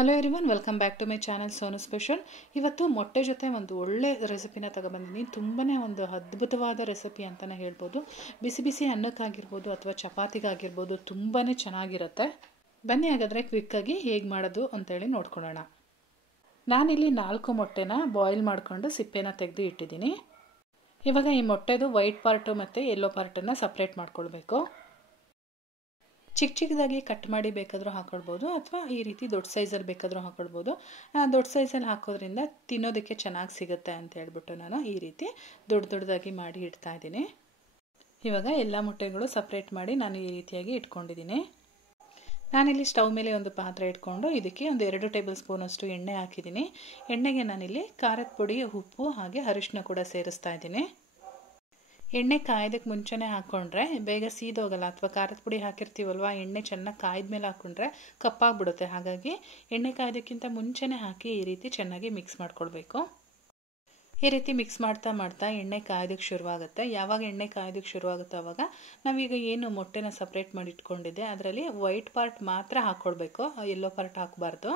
Hello everyone, welcome back to my channel Sonu special. ಇವತ್ತು ಮೊಟ್ಟೆ ಜೊತೆ ಒಂದು ಒಳ್ಳೆ ರೆಸಿಪಿನ ತಗೊಬಂದಿದ್ದೀನಿ. ತುಂಬಾ ಒಂದು ಅದ್ಭುತವಾದ ರೆಸಿಪಿ ಅಂತಲೇ ಹೇಳ್ಬೋದು. ಬಿಸಿ ಬಿಸಿ ಅನ್ನಕ್ಕಾಗಿರ್ಬೋದು ಅಥವಾ ಚಪಾತಿಗಾಗಿರ್ಬೋದು ತುಂಬಾ ಚೆನ್ನಾಗಿರುತ್ತೆ. ಬನ್ನಿ ಹಾಗಾದರೆ ಕ್ವಿಕ್ಕಾಗಿ ಹೇಗೆ ಮಾಡೋದು ಅಂತೇಳಿ ನೋಡ್ಕೊಳ್ಳೋಣ. ನಾನಿಲ್ಲಿ 4 ಮೊಟ್ಟೆನ ಬಾಯ್ಲ್ ಮಾಡಿಕೊಂಡು ಸಿಪ್ಪೆನ ತೆಗೆದು ಇಟ್ಟಿದ್ದೀನಿ. ಇವಾಗ ಈ ಮೊಟ್ಟೆದು ವೈಟ್ ಪಾರ್ಟು ಮತ್ತು ಯೆಲ್ಲೋ ಪಾರ್ಟನ್ನು ಸಪ್ರೇಟ್ ಮಾಡ್ಕೊಳ್ಬೇಕು. ಚಿಕ್ಕ ಚಿಕ್ಕದಾಗಿ ಕಟ್ ಮಾಡಿ ಬೇಕಾದರೂ ಹಾಕೊಳ್ಬೋದು ಅಥವಾ ಈ ರೀತಿ ದೊಡ್ಡ ಸೈಜಲ್ಲಿ ಬೇಕಾದರೂ ಹಾಕೊಳ್ಬೋದು. ದೊಡ್ಡ ಸೈಜಲ್ಲಿ ಹಾಕೋದ್ರಿಂದ ತಿನ್ನೋದಕ್ಕೆ ಚೆನ್ನಾಗಿ ಸಿಗುತ್ತೆ ಅಂತ ಹೇಳ್ಬಿಟ್ಟು ನಾನು ಈ ರೀತಿ ದೊಡ್ಡದಾಗಿ ಮಾಡಿ ಇಡ್ತಾ ಇದ್ದೀನಿ. ಇವಾಗ ಎಲ್ಲ ಮೊಟ್ಟೆಗಳು ಸಪ್ರೇಟ್ ಮಾಡಿ ನಾನು ಈ ರೀತಿಯಾಗಿ ಇಟ್ಕೊಂಡಿದ್ದೀನಿ. ನಾನಿಲ್ಲಿ ಸ್ಟವ್ ಮೇಲೆ ಒಂದು ಪಾತ್ರೆ ಇಟ್ಕೊಂಡು ಇದಕ್ಕೆ ಒಂದು 2 ಟೇಬಲ್ ಸ್ಪೂನಷ್ಟು ಎಣ್ಣೆ ಹಾಕಿದ್ದೀನಿ. ಎಣ್ಣೆಗೆ ನಾನಿಲ್ಲಿ ಖಾರದ ಪುಡಿ, ಉಪ್ಪು ಹಾಗೆ ಅರಿಶಿನ ಕೂಡ ಸೇರಿಸ್ತಾ ಇದ್ದೀನಿ. ಎಣ್ಣೆ ಕಾಯೋದಕ್ಕೆ ಮುಂಚೆನೇ ಹಾಕ್ಕೊಂಡ್ರೆ ಬೇಗ ಸೀದೋಗಲ್ಲ, ಅಥವಾ ಖಾರದ ಪುಡಿ ಹಾಕಿರ್ತೀವಲ್ವ, ಎಣ್ಣೆ ಚೆನ್ನಾಗಿ ಕಾಯ್ದ ಮೇಲೆ ಹಾಕ್ಕೊಂಡ್ರೆ ಕಪ್ಪಾಗ್ಬಿಡುತ್ತೆ. ಹಾಗಾಗಿ ಎಣ್ಣೆ ಕಾಯೋದಕ್ಕಿಂತ ಮುಂಚೆನೇ ಹಾಕಿ ಈ ರೀತಿ ಚೆನ್ನಾಗಿ ಮಿಕ್ಸ್ ಮಾಡ್ಕೊಳ್ಬೇಕು. ಈ ರೀತಿ ಮಿಕ್ಸ್ ಮಾಡ್ತಾ ಮಾಡ್ತಾ ಎಣ್ಣೆ ಕಾಯೋದಕ್ಕೆ ಶುರುವಾಗುತ್ತೆ. ಯಾವಾಗ ಎಣ್ಣೆ ಕಾಯೋದಕ್ಕೆ ಶುರುವಾಗುತ್ತೆ ಆವಾಗ ನಾವೀಗ ಏನು ಮೊಟ್ಟೆನ ಸಪ್ರೇಟ್ ಮಾಡಿ ಇಟ್ಕೊಂಡಿದ್ದೆ ಅದರಲ್ಲಿ ವೈಟ್ ಪಾರ್ಟ್ ಮಾತ್ರ ಹಾಕ್ಕೊಳ್ಬೇಕು, ಯೆಲ್ಲೋ ಪಾರ್ಟ್ ಹಾಕಬಾರ್ದು.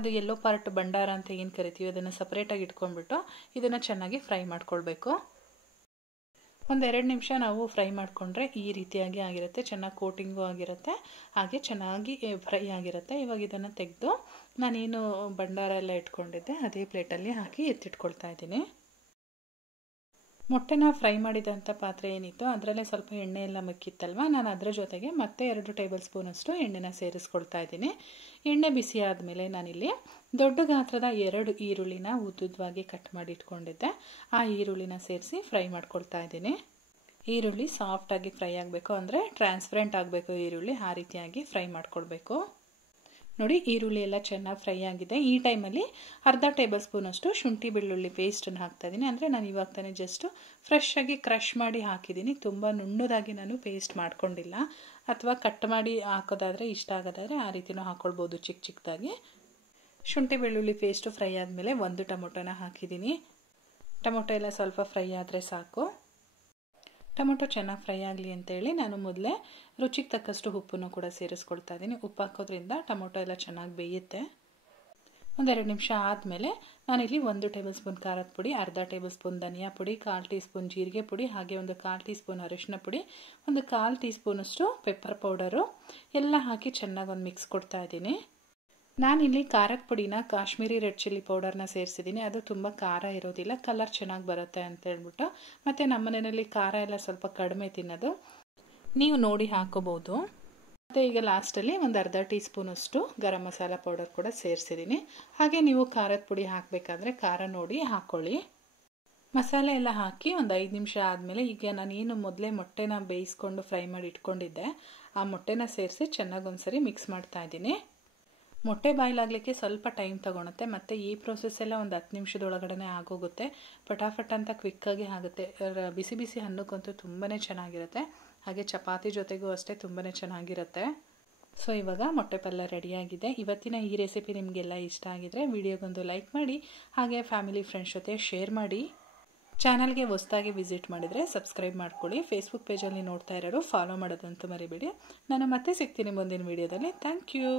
ಅದು ಯೆಲ್ಲೋ ಪಾರ್ಟ್ ಭಂಡಾರ ಅಂತ ಏನು ಕರಿತೀವಿ ಅದನ್ನು ಸಪ್ರೇಟಾಗಿ ಇಟ್ಕೊಂಡ್ಬಿಟ್ಟು ಇದನ್ನು ಚೆನ್ನಾಗಿ ಫ್ರೈ ಮಾಡ್ಕೊಳ್ಬೇಕು. ಒಂದು 2 ನಿಮಿಷ ನಾವು ಫ್ರೈ ಮಾಡಿಕೊಂಡ್ರೆ ಈ ರೀತಿಯಾಗಿ ಆಗಿರುತ್ತೆ. ಚೆನ್ನಾಗಿ ಕೋಟಿಂಗು ಆಗಿರುತ್ತೆ, ಹಾಗೆ ಚೆನ್ನಾಗಿ ಫ್ರೈ ಆಗಿರುತ್ತೆ. ಇವಾಗ ಇದನ್ನು ತೆಗೆದು ನಾನೇನು ಭಂಡಾರ ಎಲ್ಲ ಇಟ್ಕೊಂಡಿದ್ದೆ ಅದೇ ಪ್ಲೇಟಲ್ಲಿ ಹಾಕಿ ಎತ್ತಿಟ್ಕೊಳ್ತಾ ಇದ್ದೀನಿ. ಮೊಟ್ಟೆನ ಫ್ರೈ ಮಾಡಿದಂಥ ಪಾತ್ರೆ ಏನಿತ್ತು ಅದರಲ್ಲೇ ಸ್ವಲ್ಪ ಎಣ್ಣೆ ಎಲ್ಲ ಮಿಕ್ಕಿತ್ತಲ್ವ, ನಾನು ಅದರ ಜೊತೆಗೆ ಮತ್ತೆ 2 ಟೇಬಲ್ ಸ್ಪೂನಷ್ಟು ಎಣ್ಣೆನ ಸೇರಿಸ್ಕೊಳ್ತಾ ಇದ್ದೀನಿ. ಎಣ್ಣೆ ಬಿಸಿ ಆದಮೇಲೆ ನಾನಿಲ್ಲಿ ದೊಡ್ಡ ಗಾತ್ರದ 2 ಈರುಳ್ಳಿನ ಉದ್ದುದ್ದವಾಗಿ ಕಟ್ ಮಾಡಿ ಇಟ್ಕೊಂಡಿದ್ದೆ. ಆ ಈರುಳ್ಳಿನ ಸೇರಿಸಿ ಫ್ರೈ ಮಾಡ್ಕೊಳ್ತಾ ಇದ್ದೀನಿ. ಈರುಳ್ಳಿ ಸಾಫ್ಟಾಗಿ ಫ್ರೈ ಆಗಬೇಕು, ಅಂದರೆ ಟ್ರಾನ್ಸ್ಪರೆಂಟ್ ಆಗಬೇಕು ಈರುಳ್ಳಿ, ಆ ರೀತಿಯಾಗಿ ಫ್ರೈ ಮಾಡ್ಕೊಳ್ಬೇಕು. ನೋಡಿ, ಈರುಳ್ಳಿ ಎಲ್ಲ ಚೆನ್ನಾಗಿ ಫ್ರೈ ಆಗಿದೆ. ಈ ಟೈಮಲ್ಲಿ ಅರ್ಧ ಟೇಬಲ್ ಸ್ಪೂನಷ್ಟು ಶುಂಠಿ ಬೆಳ್ಳುಳ್ಳಿ ಪೇಸ್ಟನ್ನು ಹಾಕ್ತಾಯಿದ್ದೀನಿ. ಅಂದರೆ ನಾನು ಇವಾಗ ತಾನೇ ಜಸ್ಟ್ ಫ್ರೆಶ್ ಆಗಿ ಕ್ರಷ್ ಮಾಡಿ ಹಾಕಿದ್ದೀನಿ, ತುಂಬ ನುಣ್ಣದಾಗಿ ನಾನು ಪೇಸ್ಟ್ ಮಾಡ್ಕೊಂಡಿಲ್ಲ. ಅಥವಾ ಕಟ್ ಮಾಡಿ ಹಾಕೋದಾದರೆ ಇಷ್ಟ ಆಗೋದಾದರೆ ಆ ರೀತಿನೂ ಹಾಕ್ಕೊಳ್ಬೋದು ಚಿಕ್ಕ ಚಿಕ್ಕದಾಗಿ. ಶುಂಠಿ ಬೆಳ್ಳುಳ್ಳಿ ಪೇಸ್ಟು ಫ್ರೈ ಆದಮೇಲೆ 1 ಟೊಮೊಟೊನ ಹಾಕಿದ್ದೀನಿ. ಟೊಮೊಟೊ ಎಲ್ಲ ಸ್ವಲ್ಪ ಫ್ರೈ ಆದರೆ ಸಾಕು. ಟೊಮೊಟೊ ಚೆನ್ನಾಗಿ ಫ್ರೈ ಆಗಲಿ ಅಂತೇಳಿ ನಾನು ಮೊದಲೇ ರುಚಿಗೆ ತಕ್ಕಷ್ಟು ಉಪ್ಪನ್ನು ಕೂಡ ಸೇರಿಸ್ಕೊಳ್ತಾ ಇದ್ದೀನಿ. ಉಪ್ಪು ಹಾಕೋದ್ರಿಂದ ಟೊಮೊಟೊ ಎಲ್ಲ ಚೆನ್ನಾಗಿ ಬೇಯುತ್ತೆ. 1-2 ನಿಮಿಷ ಆದಮೇಲೆ ನಾನಿಲ್ಲಿ 1 ಟೇಬಲ್ ಸ್ಪೂನ್ ಖಾರದ ಪುಡಿ, ಅರ್ಧ ಟೇಬಲ್ ಸ್ಪೂನ್ ಧನಿಯಾ ಪುಡಿ, 1/4 ಟೀ ಸ್ಪೂನ್ ಜೀರಿಗೆ ಪುಡಿ, ಹಾಗೆ 1/4 ಟೀ ಸ್ಪೂನ್ ಅರಿಶಿನ ಪುಡಿ, 1/4 ಟೀ ಸ್ಪೂನಷ್ಟು ಪೆಪ್ಪರ್ ಪೌಡರು ಎಲ್ಲ ಹಾಕಿ ಚೆನ್ನಾಗಿ ಒಂದು ಮಿಕ್ಸ್ ಕೊಡ್ತಾ ಇದ್ದೀನಿ. ನಾನಿಲ್ಲಿ ಖಾರದ ಪುಡಿನ ಕಾಶ್ಮೀರಿ ರೆಡ್ ಚಿಲ್ಲಿ ಪೌಡರ್ನ ಸೇರಿಸಿದ್ದೀನಿ. ಅದು ತುಂಬ ಖಾರ ಇರೋದಿಲ್ಲ, ಕಲರ್ ಚೆನ್ನಾಗಿ ಬರುತ್ತೆ ಅಂತ ಹೇಳ್ಬಿಟ್ಟು. ಮತ್ತು ನಮ್ಮ ಮನೆಯಲ್ಲಿ ಖಾರ ಎಲ್ಲ ಸ್ವಲ್ಪ ಕಡಿಮೆ ತಿನ್ನೋದು, ನೀವು ನೋಡಿ ಹಾಕೋಬೋದು. ಮತ್ತು ಈಗ ಲಾಸ್ಟಲ್ಲಿ ಒಂದು ಅರ್ಧ ಟೀ ಸ್ಪೂನಷ್ಟು ಗರಂ ಮಸಾಲ ಪೌಡರ್ ಕೂಡ ಸೇರಿಸಿದ್ದೀನಿ. ಹಾಗೆ ನೀವು ಖಾರದ ಪುಡಿ ಹಾಕಬೇಕಾದ್ರೆ ಖಾರ ನೋಡಿ ಹಾಕ್ಕೊಳ್ಳಿ. ಮಸಾಲೆ ಎಲ್ಲ ಹಾಕಿ ಒಂದು 5 ನಿಮಿಷ ಆದಮೇಲೆ ಈಗ ನಾನೇನು ಮೊದಲೇ ಮೊಟ್ಟೆನ ಬೇಯಿಸ್ಕೊಂಡು ಫ್ರೈ ಮಾಡಿ ಇಟ್ಕೊಂಡಿದ್ದೆ ಆ ಮೊಟ್ಟೆನ ಸೇರಿಸಿ ಚೆನ್ನಾಗಿ ಒಂದ್ಸರಿ ಮಿಕ್ಸ್ ಮಾಡ್ತಾ ಇದ್ದೀನಿ. ಮೊಟ್ಟೆ ಬಾಯ್ಲ್ ಆಗಲಿಕ್ಕೆ ಸ್ವಲ್ಪ ಟೈಮ್ ತೊಗೊಳುತ್ತೆ, ಮತ್ತು ಈ ಪ್ರೋಸೆಸ್ ಎಲ್ಲ ಒಂದು 10 ನಿಮಿಷದೊಳಗಡೆ ಆಗೋಗುತ್ತೆ. ಫಟಾಫಟ್ ಅಂತ ಕ್ವಿಕ್ಕಾಗಿ ಆಗುತ್ತೆ. ಬಿಸಿ ಬಿಸಿ ಅನ್ನಕ್ಕಂತೂ ತುಂಬಾ ಚೆನ್ನಾಗಿರುತ್ತೆ, ಹಾಗೆ ಚಪಾತಿ ಜೊತೆಗೂ ಅಷ್ಟೇ ತುಂಬಾ ಚೆನ್ನಾಗಿರುತ್ತೆ. ಸೊ ಇವಾಗ ಮೊಟ್ಟೆ ಪಲ್ಯ ರೆಡಿಯಾಗಿದೆ. ಇವತ್ತಿನ ಈ ರೆಸಿಪಿ ನಿಮಗೆಲ್ಲ ಇಷ್ಟ ಆಗಿದರೆ ವಿಡಿಯೋಗೊಂದು ಲೈಕ್ ಮಾಡಿ, ಹಾಗೆ ಫ್ಯಾಮಿಲಿ ಫ್ರೆಂಡ್ಸ್ ಜೊತೆ ಶೇರ್ ಮಾಡಿ. ಚಾನಲ್ಗೆ ಹೊಸದಾಗಿ ವಿಸಿಟ್ ಮಾಡಿದರೆ ಸಬ್ಸ್ಕ್ರೈಬ್ ಮಾಡ್ಕೊಳ್ಳಿ. ಫೇಸ್ಬುಕ್ ಪೇಜಲ್ಲಿ ನೋಡ್ತಾ ಇರೋರು ಫಾಲೋ ಮಾಡೋದಂತೂ ಮರಿಬೇಡಿ. ನಾನು ಮತ್ತೆ ಸಿಗ್ತೀನಿ ಮುಂದಿನ ವಿಡಿಯೋದಲ್ಲಿ. Thank you.